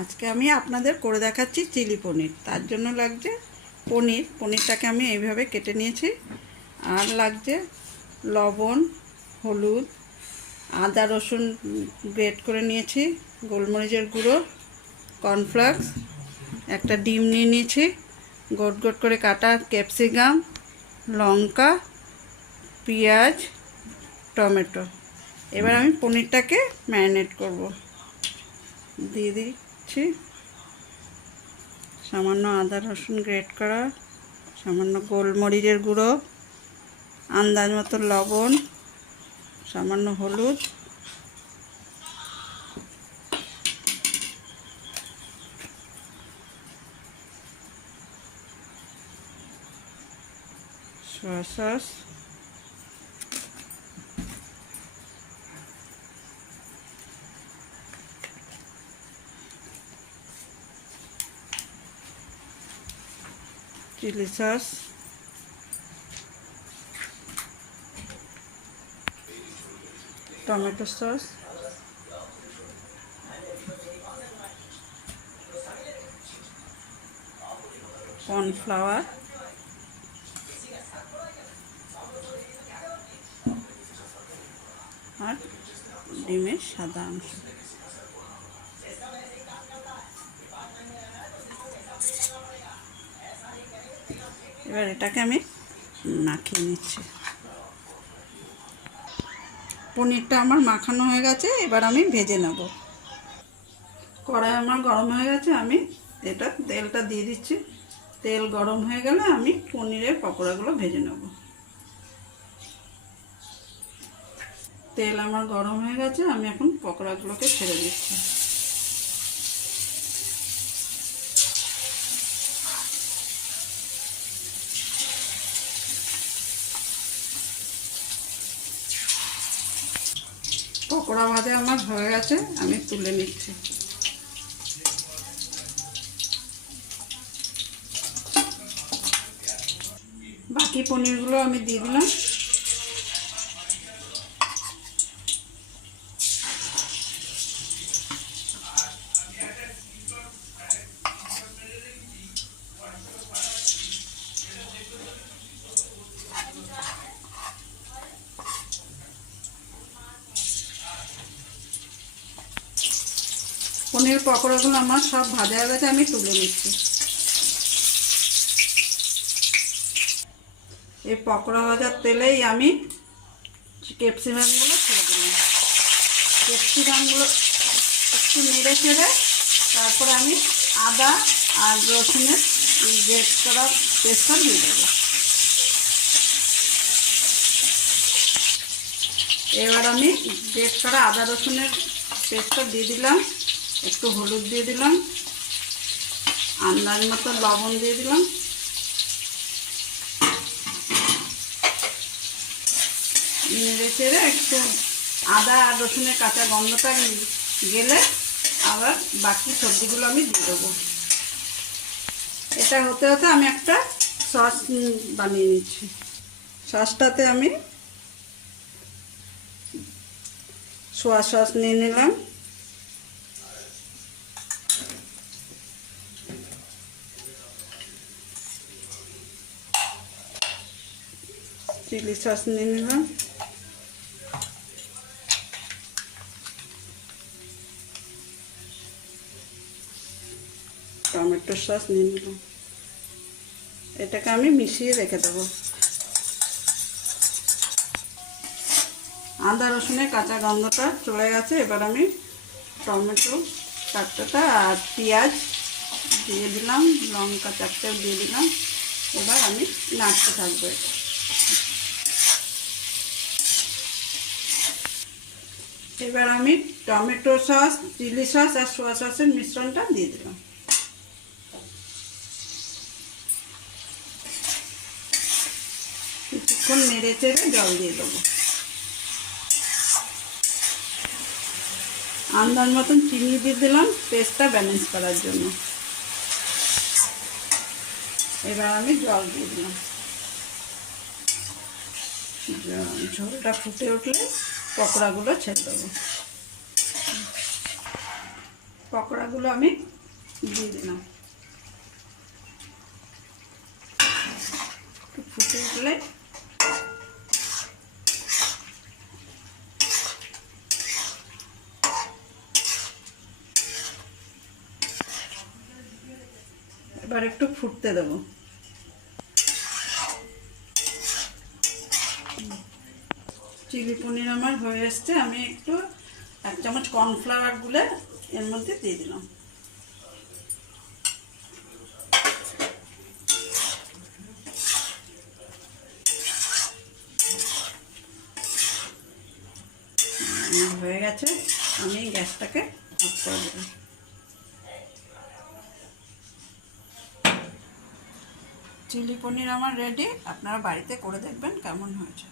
আজকে আমি আপনাদের করে দেখাচ্ছি চিলি পনির। তার জন্য লাগছে পনির। পনিরটাকে আমি এইভাবে কেটে নিয়েছি। আর লাগছে লবণ, হলুদ, আদা, রসুন গ্রেট করে নিয়েছি, গোলমরিচের গুঁড়ো, কর্নফ্লাক্স, একটা ডিম নিয়ে নিয়েছি, গোট গোট করে কাটা ক্যাপসিকাম, লঙ্কা, পেঁয়াজ, টমেটো। এবার আমি পনিরটাকে ম্যারিনেট করব। দিয়ে দিচ্ছি। সামান্য আদা, রসুন গ্রেট করা, সামান্য গোলমরিচের গুঁড়ো, আন্দাজ মতো লবণ, সামান্য হলুদ। Soya sauce chilli sauce tomato sauce cornflour আর ডিমের সাদা অংশ। এবার এটাকে আমি মাখিয়ে নিচ্ছি। পনিরটা আমার মাখানো হয়ে গেছে, এবার আমি ভেজে নেব। কড়াই আমার গরম হয়ে গেছে, আমি এটা তেলটা দিয়ে দিচ্ছি। তেল গরম হয়ে গেলে আমি পনিরের পকোড়াগুলো ভেজে নেব। তেল আমার গরম হয়ে গেছে, আমি এখন পকোড়াগুলোকে ছেড়ে দিচ্ছি। পকোড়া ভাজা আমার হয়ে গেছে আমি তুলে নিচ্ছি। বাকি পনিরগুলো আমি দিয়ে দিলাম। পনির পকোড়াগুলো আমার সব ভাজা হয়ে গেছে, আমি তুলে নিচ্ছি। এই পকোড়া ভাজার তেলেই আমি ক্যাপসিকামগুলো ছেড়ে দিলাম। ক্যাপসিকামগুলো একটু নেড়ে ছেড়ে তারপরে আমি আদা আর রসুনের গ্রেট করা পেস্টটা দিয়ে দেবো। এবার আমি গ্রেট করা আদা রসুনের পেস্টটা দিয়ে দিলাম। একটু হলুদ দিয়ে দিলাম। আন্দাজ মতো লবণ দিয়ে দিলাম। নেড়ে চেড়ে একটু আদা আর রসুনের কাঁচা গন্ধটা গেলে আবার বাকি সবজিগুলো আমি দিয়ে দেবো। এটা হতে হতে আমি একটা সস বানিয়ে নিচ্ছি। সসটাতে আমি সোয়া সস নিয়ে নিলাম। চিলি সস নিয়ে নিলাম টমেটো সস নিয়ে নিলাম এটাকে আমি মিশিয়ে রেখে দেবো। আদা, রসুনের কাঁচা গন্ধটা চলে গেছে। এবার আমি টমেটো চারটেটা আর পেঁয়াজ দিয়ে দিলাম। লঙ্কা চারটেও দিয়ে দিলাম। এবার আমি নাড়তে থাকব এটা এবার আমি টমেটো সস, চিলি সস আর সোয়া সসের মিশ্রণটা দিয়ে দিলাম। কিছুক্ষণ নেড়ে চেড়ে জল দিয়ে দেবো। আন্দাজ মতন চিনি দিয়ে দিলাম টেস্টটা ব্যালেন্স করার জন্য। এবার আমি জল দিয়ে দিলাম। ঝোলটা ফুটে উঠলে পকোড়াগুলো ছেড়ে দেবো। পকোড়াগুলো আমি দিয়ে দিলাম। ফুটে উঠলে এবার একটু ফুটতে দেবো। চিলি পনির আমার হয়ে এসছে, আমি একটু এক চামচ কর্নফ্লাওয়ার গুলে এর মধ্যে দিয়ে দিলাম। হয়ে গেছে, আমি গ্যাসটাকে চিলি পনির আমার রেডি আপনারা বাড়িতে করে দেখবেন কেমন হয়েছে।